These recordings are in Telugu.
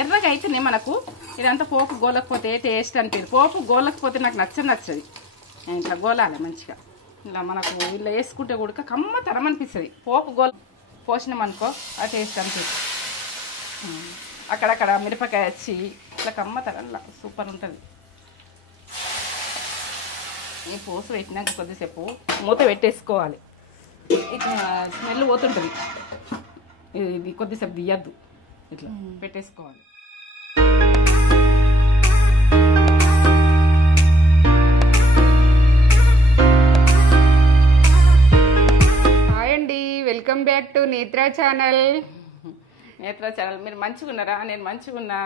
ఎర్రగా అయితేనే మనకు ఇదంతా పోపు గోలకపోతే టేస్ట్ అనిపించదు. పోపు గోలకపోతే నాకు నచ్చది. ఇట్లా గోలాలి మంచిగా. ఇలా మనకు ఇలా వేసుకుంటే కూడా కమ్మతనం అనిపిస్తుంది. పోపు పోసినామనుకో ఆ టేస్ట్ అనిపిస్తుంది. అక్కడక్కడ మిరపకాయ వచ్చి ఇట్లా కమ్మతనం సూపర్ ఉంటుంది. ఈ పోసు పెట్టినాక కొద్దిసేపు మూత పెట్టేసుకోవాలి. ఇట్లా స్మెల్ పోతుంటుంది. ఇది కొద్దిసేపు తీయద్దు, ఇట్లా పెట్టేసుకోవాలి. హాయ్ అండి, welcome back to Netra channel. మీరు మంచిగా ఉన్నారా? నేను మంచిగా ఉన్నా.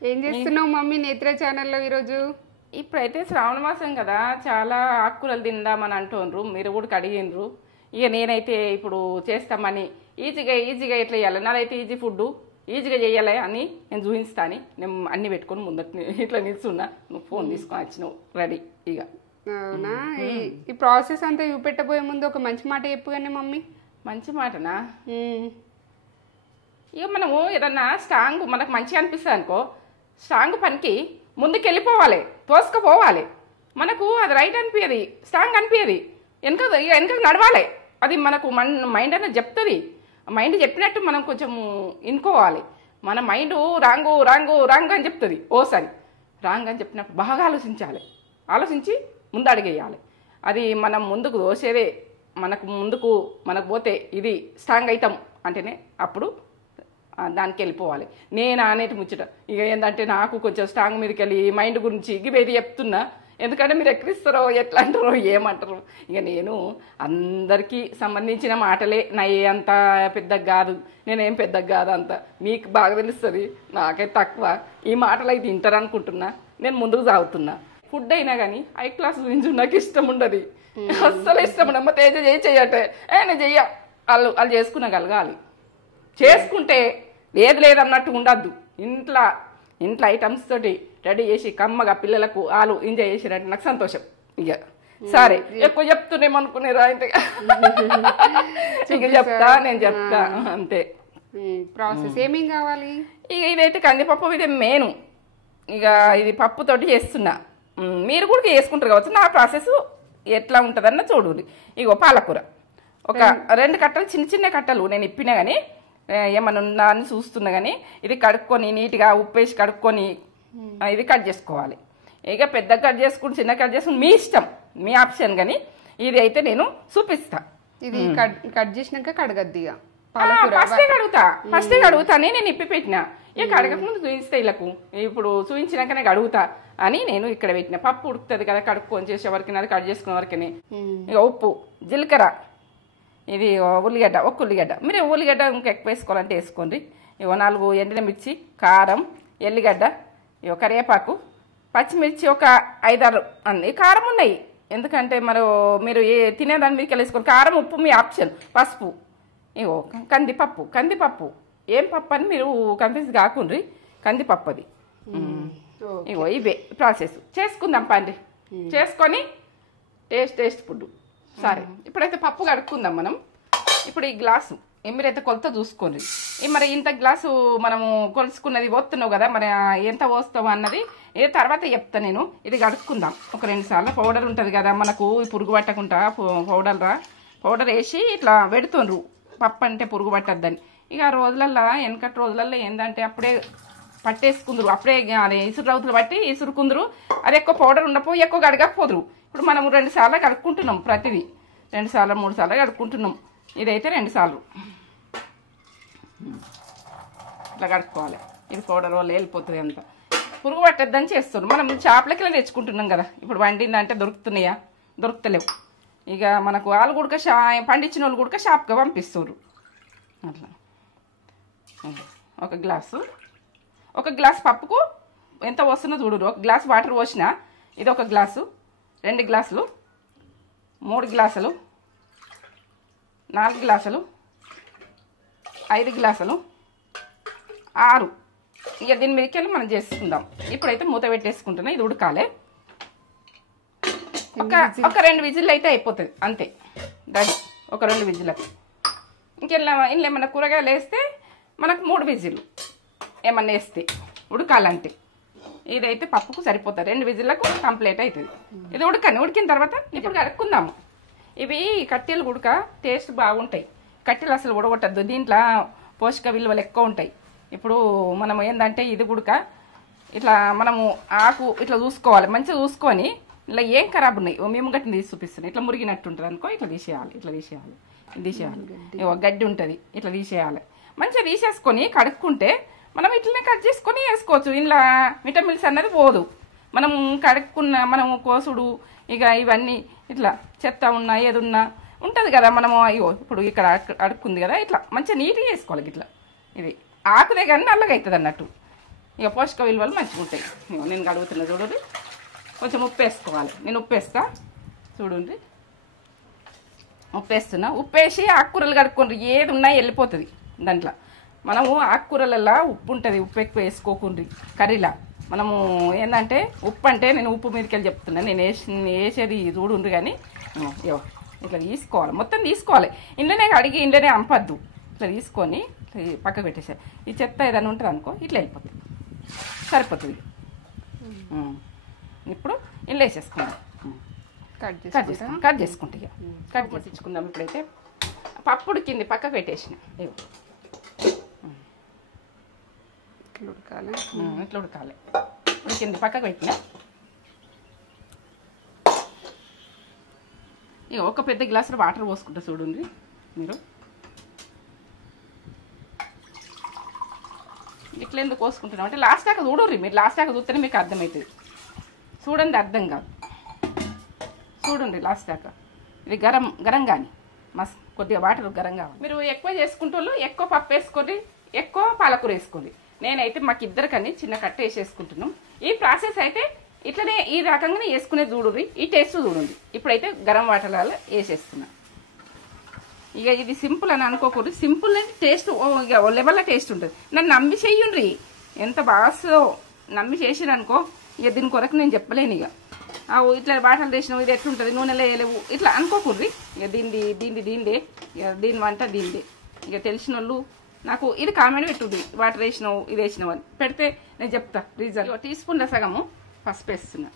ఏం చేస్తున్నావు మమ్మీ నేత్రా ఛానల్లో ఈరోజు? ఇప్పుడైతే శ్రావణ మాసం కదా, చాలా ఆకుకూరలు తిందామని అంటుండ్రు, మీరు కూడా అడిగిండ్రు. ఇక నేనైతే ఇప్పుడు చేస్తామని ఈజీగా ఇట్లా చేయాలి. నాదైతే ఈజీ ఫుడ్ ఈజీగా చేయాలి అని నేను చూపిస్తాను. నేను అన్ని పెట్టుకొని ముందట ఇట్లా నిల్చున్నా, నువ్వు ఫోన్ తీసుకొని వచ్చినావు రెడీ. ఇక అవునా, ఈ ప్రాసెస్ అంతా చూపెట్టబోయే ముందు ఒక మంచి మాట చెప్పు కానీ మమ్మీ. మంచి మాటనా? ఇక మనము ఏదన్నా స్ట్రాంగ్ మనకు మంచిగా అనిపిస్తుంది అనుకో, స్ట్రాంగ్ పనికి ముందుకు వెళ్ళిపోవాలి, తోసుకుపోవాలి. మనకు అది రైట్ అనిపించదు, స్ట్రాంగ్ అనిపించదు, వెనక నడవాలి. అది మనకు మైండ్ అనేది చెప్తుంది. మైండ్ చెప్పినట్టు మనం కొంచెం ఇనుకోవాలి. మన మైండ్ రాంగు అని చెప్తుంది. ఓసారి రాంగ్ అని చెప్పినప్పుడు బాగా ఆలోచించి ముందు అడిగేయాలి. అది మనం ముందుకు దోసేదే. మనకు పోతే ఇది స్ట్రాంగ్ అవుతాం అంటేనే అప్పుడు దానికి వెళ్ళిపోవాలి. నేను అనేటి ముచ్చట ఇక ఏంటంటే నాకు కొంచెం స్ట్రాంగ్ మీదకి వెళ్ళి మైండ్ గురించి ఇవేది చెప్తున్నా. ఎందుకంటే మీరు ఎక్కడిస్తారో ఎట్లా అంటారో ఏమంటారు. ఇక నేను అందరికీ సంబంధించిన మాటలే, నా అంత పెద్దగా కాదు, నేనేం పెద్దగా కాదు, అంత మీకు బాగా తెలుస్తుంది, నాకైతే తక్కువ. ఈ మాటలు అయితే తింటారు అనుకుంటున్నా. నేను ముందుకు సాగుతున్నా. ఫుడ్ అయినా కానీ హై క్లాస్ గురించి నాకు ఇష్టం ఉండదు, అస్సలు ఇష్టం ఉండదు. అమ్మ తేజ చేయటే నేను చెయ్య, వాళ్ళు చేసుకున్నా కలగాలి. చేసుకుంటే లేదన్నట్టు ఉండద్దు. ఇంట్లో ఐటమ్స్ తోటి రెడీ చేసి కమ్మగా పిల్లలకు వాళ్ళు ఎంజాయ్ చేసిరంటే నాకు సంతోషం. ఇక సరే, ఎక్కువ చెప్తున్నామనుకునేరా ఇంత ఇక నేను చెప్తా అంతే. ప్రాసెస్ ఏమేం కావాలి? ఇక ఇదైతే కందిపప్పు, ఇది మెయిన్. ఇక ఇది పప్పుతోటి చేస్తున్నా. మీరు కూడా చేసుకుంటారు కావచ్చు. నా ప్రాసెస్ ఎట్లా ఉంటుందన్న చూడు. ఇగో పాలకూర ఒక 2 కట్టలు, చిన్న కట్టలు నేను ఇప్పినా కానీ ఏమన్నా ఉందా అని చూస్తున్నా. కానీ ఇది కడుక్కొని నీట్గా ఉప్పేసి కడుక్కొని ఇది కట్ చేసుకోవాలి. ఇక పెద్ద కట్ చేసుకుని చిన్న కట్ చేసుకుని మీ ఇష్టం, మీ ఆప్షన్. కానీ ఇది అయితే నేను చూపిస్తా. ఇది కట్ చేసినాక కడగద్ది. ఫస్టే కడుగుతానే నేను ఇప్పి పెట్టినా. ఇక కడగక ముందు చూపిస్తా వీళ్ళకు. ఇప్పుడు చూపించినాకనే కడుగుతా అని నేను ఇక్కడ పెట్టిన. పప్పు ఉడుకుతుంది కదా, కడుక్కొని చేసే వరకు అది కట్ చేసుకునే వరకునే. ఇక ఉప్పు, జీలకర్ర, ఇది ఉల్లిగడ్డ, ఒక ఉల్లిగడ్డ. మీరు ఉల్లిగడ్డ ఇంకా ఎక్కువ వేసుకోవాలంటే వేసుకోండి. ఇవో 4 ఎండిన మిర్చి, కారం, ఎల్లిగడ్డ, ఇవో కరివేపాకు, పచ్చిమిర్చి ఒక 5-6 అన్ని కారం ఉన్నాయి. ఎందుకంటే మీరు తినేదాన్ని మీకు వేసుకోండి. కారం, ఉప్పు మీ ఆప్షన్. పసుపు, ఇవో కందిపప్పు. ఏం పప్పు అని మీరు కన్ఫ్యూజ్ కాకుండ్రి, కందిపప్పు అది. ఇవో ఇవే ప్రాసెస్. చేసుకుందాం పండి. చేసుకొని టేస్ట్ ఫుడ్. సరే, ఇప్పుడైతే పప్పు కడుక్కుందాం మనం. ఇప్పుడు ఈ గ్లాసు మీరైతే కొలత చూసుకోండి. మరి ఇంత గ్లాసు మనము కొలుసుకున్నది పోస్తున్నావు కదా, మరి ఎంత పోస్తావు అన్నది ఏ తర్వాత చెప్తా నేను. ఇది కడుక్కుందాం ఒక 2 సార్లు. పౌడర్ ఉంటుంది కదా మనకు, పురుగు పట్టకుండా పౌడర్ వేసి ఇట్లా పెడుతుండ్రు. పప్పు అంటే పురుగు పట్టద్దని. ఇక వెనకటి రోజులల్లో ఏంటంటే అప్పుడే పట్టేసుకుందరు, అప్పుడే అది ఇసురు రౌతులు బట్టి ఇసురుకుందరు. అది ఎక్కువ పౌడర్ ఉండపోయి ఎక్కువ కడగకపోదురు. ఇప్పుడు మనం 2 సార్లు కడుక్కుంటున్నాం. ప్రతిదీ 2 సార్లు 3 సార్లు కడుక్కుంటున్నాం. ఇదైతే 2 సార్లు ఇట్లా కడుక్కోవాలి. ఇది పౌడర్ వల్ల వెళ్ళిపోతుంది. అంత పురుగు పట్టద్దని చేస్తున్నారు. మనం చేపలకి ఇలా తెచ్చుకుంటున్నాం కదా. ఇప్పుడు వండిందంటే దొరుకుతున్నాయా? దొరుకుతలేవు. ఇక మనకు వాళ్ళు కూడా పండించిన వాళ్ళు కూడా షాప్గా పంపిస్తారు. అట్లా ఒక గ్లాసు పప్పుకు ఎంత పోస్తుందో చూడు. 1 గ్లాస్ వాటర్ పోసినా, ఇది 1 గ్లాసు, 2 గ్లాసులు, 3 గ్లాసులు, 4 గ్లాసులు, 5 గ్లాసులు, 6. ఇక దీని మీదకెళ్ళి మనం చేసుకుందాం. ఇప్పుడైతే మూత పెట్టేసుకుంటున్నా. ఇది ఉడకాలి. ఒక 2 విజిల్ అయితే అయిపోతుంది అంతే. దాని ఒక 2 విజిల్. ఇంకేమన్నా కూరగాయలు వేస్తే మనకు 3 విజిల్. ఏమన్నా వేస్తే ఉడకాలంటే. ఇదైతే పప్పుకు సరిపోతుంది, 2 విజిల్లకు కంప్లీట్ అవుతుంది. ఇది ఉడికిన తర్వాత ఇప్పుడు కడుక్కుందాము. ఇవి కట్టెలు ఉడక టేస్ట్ బాగుంటాయి. కట్టెలు అసలు ఉడగొట్టద్దు, దీంట్లో పోషక విలువలు ఎక్కువ ఉంటాయి. ఇప్పుడు మనం ఏంటంటే ఇది ఉడక ఇట్లా మనము ఆకు ఇట్లా చూసుకోవాలి, మంచిగా చూసుకొని ఇలా ఏం ఖరాబ్ ఉన్నాయి మేము గట్టిని తీసి చూపిస్తున్నాయి. ఇట్లా మురిగినట్టు ఉంటుంది అనుకో, ఇట్లా తీసేయాలి, ఇట్లా తీసేయాలి, ఇది తీసేయాలి. గడ్డి ఉంటుంది, ఇట్లా తీసేయాలి. మంచిగా తీసేసుకొని కడుక్కుంటే మనం ఇట్లనే కట్ చేసుకొని వేసుకోవచ్చు. ఇలా విటమిన్స్ అన్నది పోదు. మనం కడుక్కున్న మనం కోసుడు ఇక ఇవన్నీ ఇట్లా చెత్త ఉన్నా ఏదున్నా ఉంటుంది కదా, మనము అయ్యో ఇప్పుడు ఇక్కడ అడుక్కుంది కదా, ఇట్లా మంచిగా నీట్గా వేసుకోవాలి. ఇట్లా ఇది ఆకుదే కానీ నల్లగా అవుతుంది అన్నట్టు. ఇక పోషక విలువలు మంచిగా ఉంటాయి. నేను కడుగుతున్నా చూడండి. కొంచెం ఉప్పు వేసుకోవాలి. నేను ఉప్పు వేస్తా చూడండి. ఉప్పు వేస్తున్నా. ఉప్పు వేసి ఆకుకూరలు కడుక్కోండి, ఏది ఉన్నా వెళ్ళిపోతుంది దాంట్లో. మనము ఆకుకూరలలో ఉప్పు ఉంటుంది, ఉప్పు ఎక్కువ వేసుకోకుండ్రి కర్రీలా. మనము ఏంటంటే ఉప్పు అంటే నేను ఉప్పు మీదకెళ్ళి చెప్తున్నాను, నేను వేసేది చూడుండ్రి. కానీ ఇట్లా తీసుకోవాలి, మొత్తం తీసుకోవాలి. ఇంట్లోనే కడిగి ఇంట్లోనే అంపద్దు. ఇట్లా తీసుకొని పక్కకు పెట్టేసారు. ఈ చెత్త ఏదైనా ఉంటుంది అనుకో, ఇట్లా వెళ్ళిపోతుంది, సరిపోతుంది. ఇప్పుడు ఇంట్లో వేసేసుకుందాం, కట్ చేసుకుంటే ఇక కట్ చేయించుకుందాం. ఇప్పుడైతే పప్పు ఉడికింది, పక్కకు పెట్టేసిన. ఇట్లా ఉడకాలి. ఉడికింది, పక్కకు పెట్టిన. ఇక ఒక పెద్ద గ్లాసులో వాటర్ పోసుకుంటా చూడండి మీరు. ఇట్లా ఎందుకు కోసుకుంటున్నాం అంటే లాస్ట్ దాకా చూడరు మీరు. లాస్ట్ దాకా చూస్తేనే మీకు అర్థమవుతుంది. చూడండి, అర్థం కాదు. చూడండి లాస్ట్ దాకా. ఇది గరం కానీ కొద్దిగా వాటర్ గరం కావాలి. మీరు ఎక్కువ చేసుకుంటూ ఎక్కువ పప్పు వేసుకోండి, ఎక్కువ పాలకూర వేసుకోండి. నేనైతే మాకు ఇద్దరికని చిన్న కట్ట వేసేసుకుంటున్నాం. ఈ ప్రాసెస్ అయితే ఇట్లనే ఈ రకంగానే వేసుకునే చూడండి, ఈ టేస్ట్ చూడండి. ఇప్పుడైతే గరం వాటర్లలో వేసేస్తున్నా. ఇక ఇది సింపుల్ అని అనుకోకూడదు. సింపుల్ అంటే టేస్ట్ ఇక లెవెల్లో టేస్ట్ ఉంటుంది. నన్ను నమ్మి చెయ్యండి, ఎంత బాగా నమ్మి చేసిరనుకో. ఇక దీని కొరకు నేను చెప్పలేను. ఇక ఇట్లా బాటలు వేసినావు, ఇది ఎట్లుంటుంది, నూనెలో వేయలేవు ఇట్లా అనుకోకూడదు. ఇక దీనిదే ఇక దీని వంట దీనిదే. ఇక తెలిసిన వాళ్ళు నాకు ఇది కామెంట్ పెట్టుద్ది, వాటర్ వేసినావు ఇది వేసినావు అని పెడితే నేను చెప్తా రీజన్. టీ స్పూన్ల సగము పసుపు వేస్తున్నా.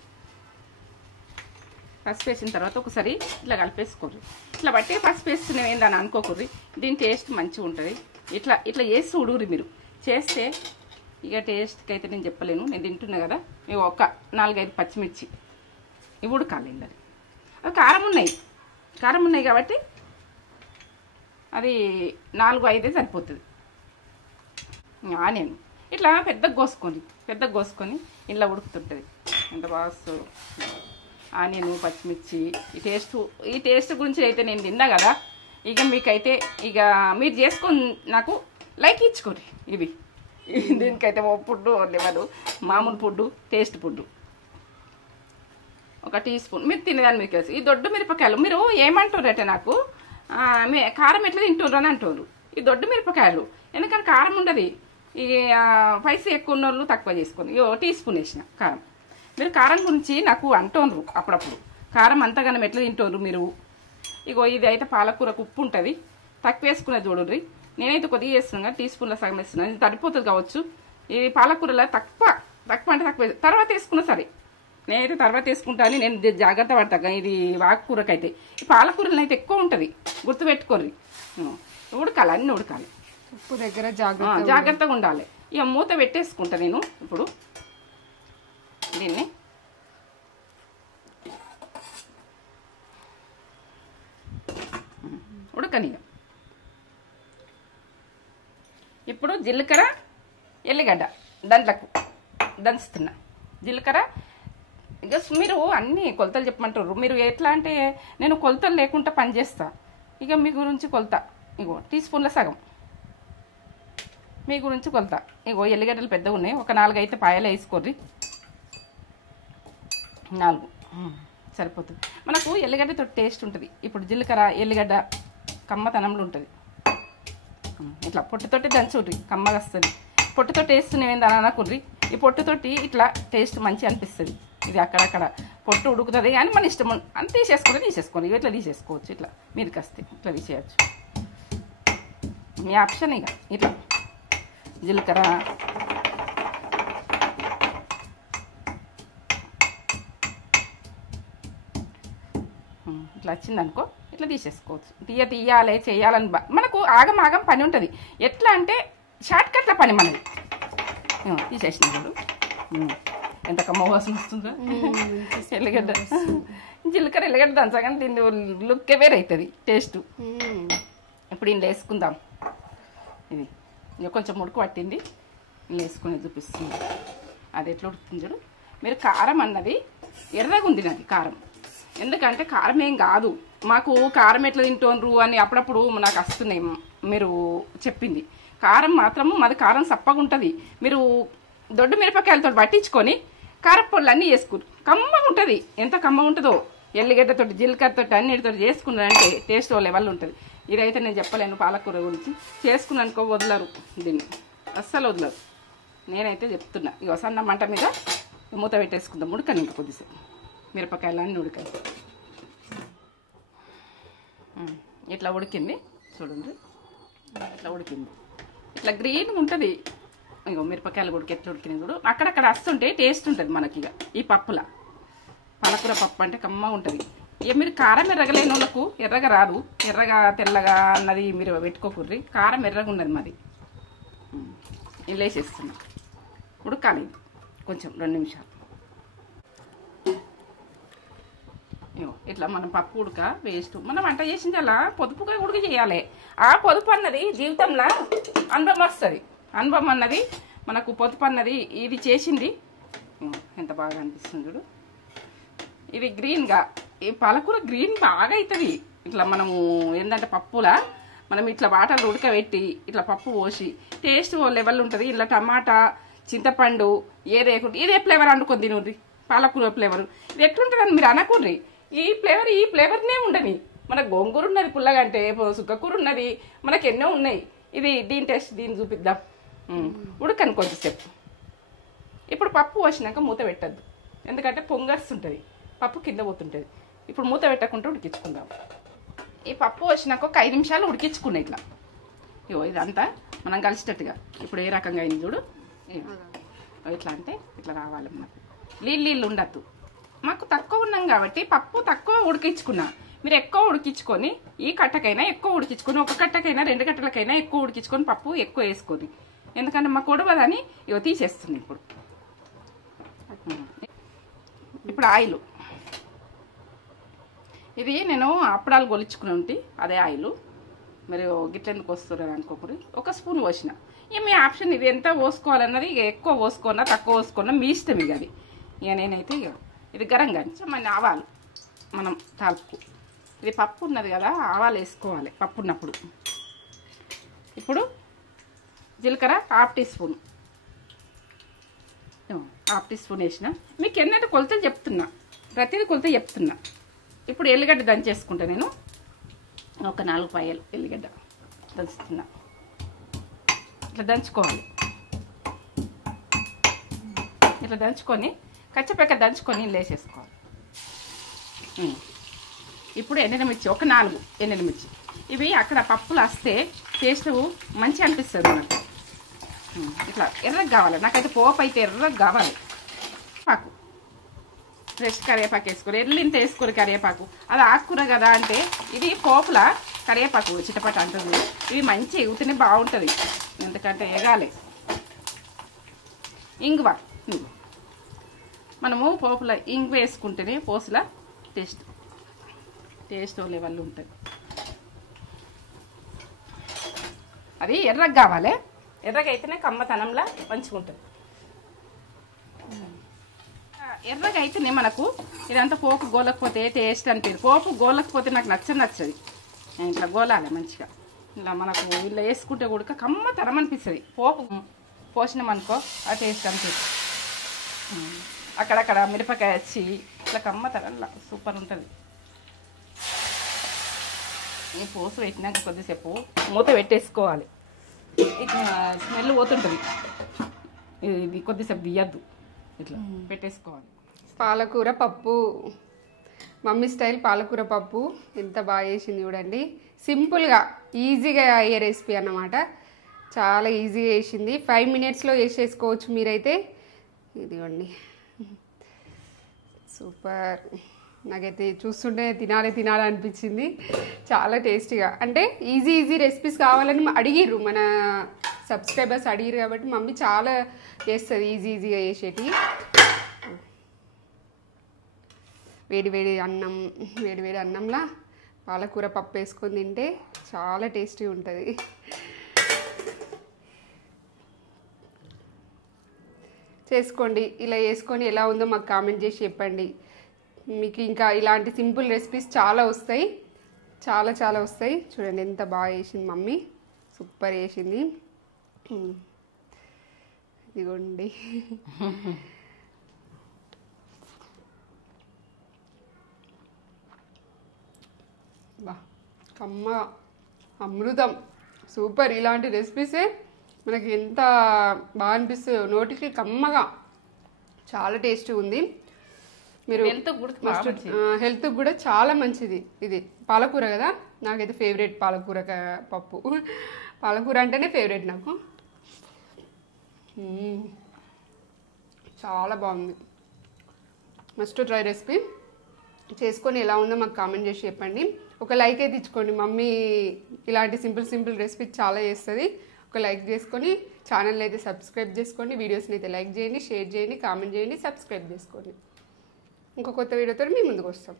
పసుపు వేసిన తర్వాత ఒకసారి ఇట్లా కలిపేసుకోరు. ఇట్లా బట్టి పసుపు వేస్తున్నాం ఏందని అనుకోకూడదు. దీని టేస్ట్ మంచిగా ఉంటుంది. ఇట్లా ఇట్లా చేసి ఉడుగురి మీరు చేస్తే. ఇక టేస్ట్కి అయితే నేను చెప్పలేను, నేను తింటున్నా కదా. ఇవి ఒక 4-5 పచ్చిమిర్చి ఇవి ఉడకాలి. అది కారం ఉన్నాయి కాబట్టి అది 4-5 సరిపోతుంది. ఆనియన్ ఇట్లా పెద్దగా కోసుకొని ఇంట్లో ఉడుకుతుంటుంది. ఎంత బాగా ఆనియన్ పచ్చిమిర్చి. ఈ టేస్ట్ గురించి అయితే నేను తిన్నా కదా. ఇక మీకైతే ఇక మీరు చేసుకొని నాకు లైక్ ఇచ్చుకోండి. ఇవి దీనికైతే ఫుడ్డు లేవదు, మామూలు food, taste food. 1 teaspoon మీరు తినేదాన్ని మీకు తెలుసు. ఈ దొడ్డు మిరపకాయలు మీరు ఏమంటారంటే నాకు కారం ఎట్లా తింటుర్రు అని అంటారు. ఈ దొడ్డు మిరపకాయలు ఎందుకంటే కారం ఉండదు. ఈ పైస ఎక్కువ ఉన్న వాళ్ళు తక్కువ చేసుకొని 1 టీ స్పూన్ వేసిన కారం. మీరు కారం గురించి నాకు అంటోండ్రు అప్పుడప్పుడు, కారం అంతగానం ఎట్లా తింటోండ్రు మీరు. ఇగో ఇది అయితే పాలకూరకు ఉప్పు ఉంటుంది, తక్కువ వేసుకునే చూడండి. నేనైతే కొద్దిగా వేస్తున్నాను కదా, టీ స్పూన్ల సగం వేస్తున్నాను. ఇది సరిపోతుంది కావచ్చు. ఈ పాలకూరలో తక్కువ అంటే తక్కువ తర్వాత వేసుకున్నా సరే. నేనైతే తర్వాత వేసుకుంటాను, నేను జాగ్రత్త పడతా. ఇది ఆకుకూరకైతే ఈ పాలకూరలు అయితే ఎక్కువ ఉంటుంది, గుర్తుపెట్టుకోర్రి. ఉడకాలి, అన్నీ ఉడకాలి. ఉప్పు దగ్గర జాగ్రత్తగా ఉండాలి. ఇక మూత పెట్టేసుకుంటా నేను. ఇప్పుడు దీన్ని ఉడకనియ. ఇప్పుడు జీలకర్ర ఎల్లిగడ్డ దాంట్లకు దంచుతున్నా. జీలకర్ర ఇక మీరు అన్నీ కొలతలు చెప్పమంటారు. మీరు ఎట్లా అంటే నేను కొలతలు లేకుండా పనిచేస్తా. ఇక మీ గురించి కొలత ఇగో టీ స్పూన్ల సగం, మీ గురించి కొలత. ఇగో ఎల్లిగడ్డలు పెద్దగా ఉన్నాయి, ఒక 4 అయితే పాయలు వేసుకోర్రి. 4 సరిపోతుంది. మనకు ఎల్లిగడ్డతో టేస్ట్ ఉంటుంది. ఇప్పుడు జీలకర్ర ఎల్లిగడ్డ కమ్మతనంలో ఉంటుంది. ఇట్లా పొట్టుతోటి దంచుర్రి, కమ్మగా వస్తుంది. పొట్టుతోటి వేస్తున్నాం ఏందని అనకుర్రి. ఈ పొట్టుతోటి ఇట్లా టేస్ట్ మంచిగా అనిపిస్తుంది. ఇది అక్కడక్కడ పొట్టు ఉడుకుతుంది కానీ మన ఇష్టం అని తీసేసుకోండి. ఇట్లా తీసేసుకోవచ్చు. ఇట్లా మీదకి వస్తే ఇట్లా తీసేయచ్చు, మీ ఆప్షన్. ఇక ఇట్లా జీలకర్ర ఇట్లా వచ్చిందనుకో ఇట్లా తీసేసుకోవచ్చు. తీయాలి చేయాలని మనకు ఆగం ఆగం పని ఉంటుంది. ఎట్లా అంటే షార్ట్ కట్ల పని మనది. తీసేసిన ఇప్పుడు ఎంత కమ్మ వాసన వస్తుందో. ఎల్లిగడ్డ జీలకర్ర ఎల్లిగడ్డ దంచగానే దీన్ని లుక్కే వేరే అవుతుంది టేస్ట్. ఇప్పుడు ఇంట్లో వేసుకుందాం. ఇది ఇంకా కొంచెం ముడుకు పట్టింది, ఇంట్లో వేసుకుని చూపిస్తుంది. అది ఎట్లా ఉడుకుతుంది చూడు. మీరు కారం అన్నది ఎర్రగా ఉంది నాది కారం. ఎందుకంటే కారం ఏం కాదు, మాకు కారం ఎట్లా తింటోండ్రు అని అప్పుడప్పుడు నాకు వస్తున్నాయి మీరు చెప్పింది. కారం మాత్రము మాది కారం సప్పగా ఉంటుంది. మీరు దొడ్డు మిరపకాయలతో పట్టించుకొని కారపొళ్ళు అన్నీ వేసుకుని కమ్మగా ఉంటుంది. ఎంత కమ్మగా ఉంటుందో ఎల్లిగడ్డతో జీలకర్రతో అన్నిటితో చేసుకున్నారంటే టేస్ట్ లెవెల్ ఉంటుంది. ఇదైతే నేను చెప్పలేను. పాలకూర గురించి చేసుకున్నానుకో వదలరు, దీన్ని అస్సలు వదలరు. నేనైతే చెప్తున్నా. ఇక సన్న మంట మీద మూత పెట్టేసుకుందాం. ఉడకని ఇంకా కొద్దిసేపు మిరపకాయలు అన్నీ ఉడకాయి. ఇట్లా ఉడికింది చూడండి, ఇట్లా ఉడికింది. ఇట్లా గ్రీన్గా ఉంటుంది. ఇంకో మిరపకాయలు కూడా ఎట్లా ఉడికినాయి కూడా అక్కడక్కడ వస్తుంటే టేస్ట్ ఉంటుంది మనకి. ఇక ఈ పప్పుల పాలకూర పప్పు అంటే కమ్మగా ఉంటుంది. ఇక మీరు కారం ఎర్రగలేని వాళ్ళకు ఎర్రగా రాదు, ఎర్రగా తెల్లగా అన్నది మీరు పెట్టుకోకూర్రి. కారం ఎర్రగా ఉన్నది మాది. ఇలా వేసేస్తున్నా. ఉడకాలి కొంచెం 2 నిమిషాలు. ఇట్లా మనం పప్పు ఉడక వేస్ట్. మనం వంట చేసింది అలా పొదుపుగా ఉడక చేయాలి. ఆ పొదుపు అన్నది జీవితంలో అనుభవం వస్తుంది. అనుభవం అన్నది మనకు పొదుపు అన్నది ఇది చేసింది ఎంత బాగా అనిపిస్తుంది చూడు. ఇది గ్రీన్గా ఈ పాలకూర గ్రీన్ బాగా అవుతుంది. ఇట్లా మనము ఏంటంటే పప్పులా మనం ఇట్లా వాటర్లు ఉడకబెట్టి ఇట్లా పప్పు పోసి టేస్ట్ లెవెల్ ఉంటుంది. ఇట్లా టమాటా చింతపండు ఏదేకుంటే ఇదే ఫ్లేవర్ అనుకొని తినుర్రి. పాలకూర ఫ్లేవర్ ఇది ఎట్లుంటుందని మీరు అనకూర్రి. ఈ ఫ్లేవర్నే ఉండని. మన గోంగూర ఉన్నది పుల్లగంటే, సుక్కకూర ఉన్నది, మనకి ఎన్నో ఉన్నాయి. ఇది దీని టేస్ట్ దీన్ని చూపిద్దాం. ఉడకని కొంచెంసేపు. ఇప్పుడు పప్పు పోసినాక మూత పెట్టద్దు, ఎందుకంటే పొంగర్స్తుంటుంది, పప్పు కింద పోతుంటుంది. ఇప్పుడు మూత పెట్టకుండా ఉడికించుకుందాం. ఈ పప్పు పోసినాక ఒక 5 నిమిషాలు ఉడికించుకున్నాయి ఇట్లా. ఇదంతా మనం కలిసేటట్టుగా. ఇప్పుడు ఏ రకంగా అయింది చూడు. ఇట్లా అంటే ఇట్లా రావాలి. మనకు నీళ్ళు ఉండద్దు. మాకు తక్కువ ఉన్నాం కాబట్టి పప్పు తక్కువ ఉడికించుకున్నా. మీరు ఎక్కువ ఉడికించుకొని ఈ కట్టకైనా ఎక్కువ ఉడికించుకొని, ఒక కట్టకైనా 2 కట్టలకైనా ఎక్కువ ఉడికించుకొని పప్పు ఎక్కువ వేసుకొని, ఎందుకంటే మాకు ఉడవదని తీసేస్తుంది. ఇప్పుడు ఆయిల్. ఇది నేను అప్పడాలు గొలుచుకుని ఉంటే అదే ఆయిల్. మీరు గిట్లెందుకు వస్తున్నారు అనుకోకూడదు. 1 స్పూన్ పోసిన. ఇక మీ ఆప్షన్, ఇది ఎంత పోసుకోవాలన్నది. ఇక ఎక్కువ పోసుకున్నా తక్కువ పోసుకున్నా మీ ఇష్టం. ఇక అది ఇక నేనైతే ఇది గరంగా మన ఆవాలు మనం తాల్పు. ఇది పప్పు ఉన్నది కదా, ఆవాలు వేసుకోవాలి పప్పు ఉన్నప్పుడు. ఇప్పుడు జీలకర్ర 1/2 టీ స్పూన్, 1/2 టీ స్పూన్ వేసిన. మీకు ఎన్నైతే కొలతలు చెప్తున్నా, ప్రతిదీ కొలత చెప్తున్నా. ఇప్పుడు ఎల్లిగడ్డ దంచేసుకుంటా నేను. ఒక 4 పాయలు ఎల్లిగడ్డ దంచుతున్నా. ఇట్లా దంచుకోవాలి. ఇట్లా దంచుకొని కచ్చపెక్క దంచుకొని వేసేసుకోవాలి. ఇప్పుడు ఎండినమిర్చి ఒక 4 ఎండినమిర్చి. ఇవి అక్కడ పప్పులు వస్తే టేస్ట్ మంచిగా అనిపిస్తుంది మనకు. ఇట్లా ఎర్రగా కావాలి. నాకైతే పోపు అయితే ఎర్రగా కావాలి. పాకు ఫ్రెష్ కరివేపాకు వేసుకోరు, ఎల్లింత వేసుకోరు కరివేపాకు. అది ఆకుకూర కదా అంటే ఇది పోపుల కరివేపాకు చిటపట అంటుంది. ఇది మంచి ఎగుతూనే బాగుంటుంది, ఎందుకంటే ఎగాలి. ఇంగువ, మనము పోపుల ఇంగు వేసుకుంటేనే పోసుల టేస్ట్ లెవెల్ ఉంటుంది. అది ఎర్రగా కావాలి. ఎర్రగా అయితేనే కమ్మతనంలా మంచిగా ఉంటుంది. ఎర్రగా అయితేనే మనకు ఇదంతా పోపు గోలకపోతే టేస్ట్ అనిపించదు. పోపు గోలకపోతే నాకు నచ్చది. ఇట్లా గోలాలి మంచిగా. ఇలా మనకు ఇలా వేసుకుంటే కూడా కమ్మతనం అనిపిస్తుంది. పోపు పోసినామనుకో ఆ టేస్ట్ అనిపిస్తుంది. అక్కడక్కడ మిరపకాయ వచ్చి ఇట్లా కమ్మతనంలా సూపర్ ఉంటుంది. ఈ పోసు పెట్టినాక కొద్దిసేపు మూత పెట్టేసుకోవాలి. ఇట్లా స్మెల్ పోతుంటుంది. ఇది కొద్దిసేపు తీయద్దు, ఇట్లా పెట్టేసుకోవాలి. పాలకూర పప్పు, మమ్మీ స్టైల్ పాలకూర పప్పు ఎంత బాగా చేసింది చూడండి. సింపుల్గా ఈజీగా అయ్యే రెసిపీ అన్నమాట. చాలా ఈజీగా చేసింది. 5 మినిట్స్లో చేసేసుకోవచ్చు మీరైతే. ఇదిగోండి సూపర్. నాకైతే చూస్తుంటే తినాలి అనిపించింది. చాలా టేస్టీగా, అంటే ఈజీ రెసిపీస్ కావాలని అడిగిర్రు, మన సబ్స్క్రైబర్స్ అడిగిరు కాబట్టి మమ్మీ చాలా చేస్తుంది ఈజీగా చేసేటి. వేడి అన్నంలా పాలకూర పప్పు వేసుకొని తింటే చాలా టేస్టీ ఉంటుంది. చేసుకోండి, ఇలా చేసుకొని ఎలా ఉందో మాకు కామెంట్ చేసి చెప్పండి. మీకు ఇంకా ఇలాంటి సింపుల్ రెసిపీస్ చాలా వస్తాయి, చాలా వస్తాయి. చూడండి ఎంత బాగా చేసింది మమ్మీ, సూపర్ చేసింది. ఇదిగోండి బా కమ్మ అమృతం, సూపర్. ఇలాంటి రెసిపీసే మనకి ఎంత బాగా అనిపిస్తుందో, నోటికి కమ్మగా, చాలా టేస్టీ ఉంది. మీరు హెల్త్ కూడా చాలా మంచిది. ఇది పాలకూర కదా, నాకైతే ఫేవరెట్ పాలకూర పప్పు. పాలకూర అంటేనే ఫేవరెట్ నాకు. చాలా బాగుంది, మస్ట్ ట్రై రెసిపీ. చేసుకొని ఎలా ఉందో మాకు కామెంట్ చేసి చెప్పండి. ఒక లైక్ అయితే ఇచ్చుకోండి, మమ్మీ ఇలాంటి సింపుల్ రెసిపీ చాలా చేస్తుంది. ఒక లైక్ చేసుకొని ఛానల్ అయితే సబ్స్క్రైబ్ చేసుకోండి, వీడియోస్ని అయితే లైక్ చేయండి, షేర్ చేయండి, కామెంట్ చేయండి, సబ్స్క్రైబ్ చేసుకోండి. ఇంకో కొత్త వీడియోతో మీ ముందుకు వస్తాం.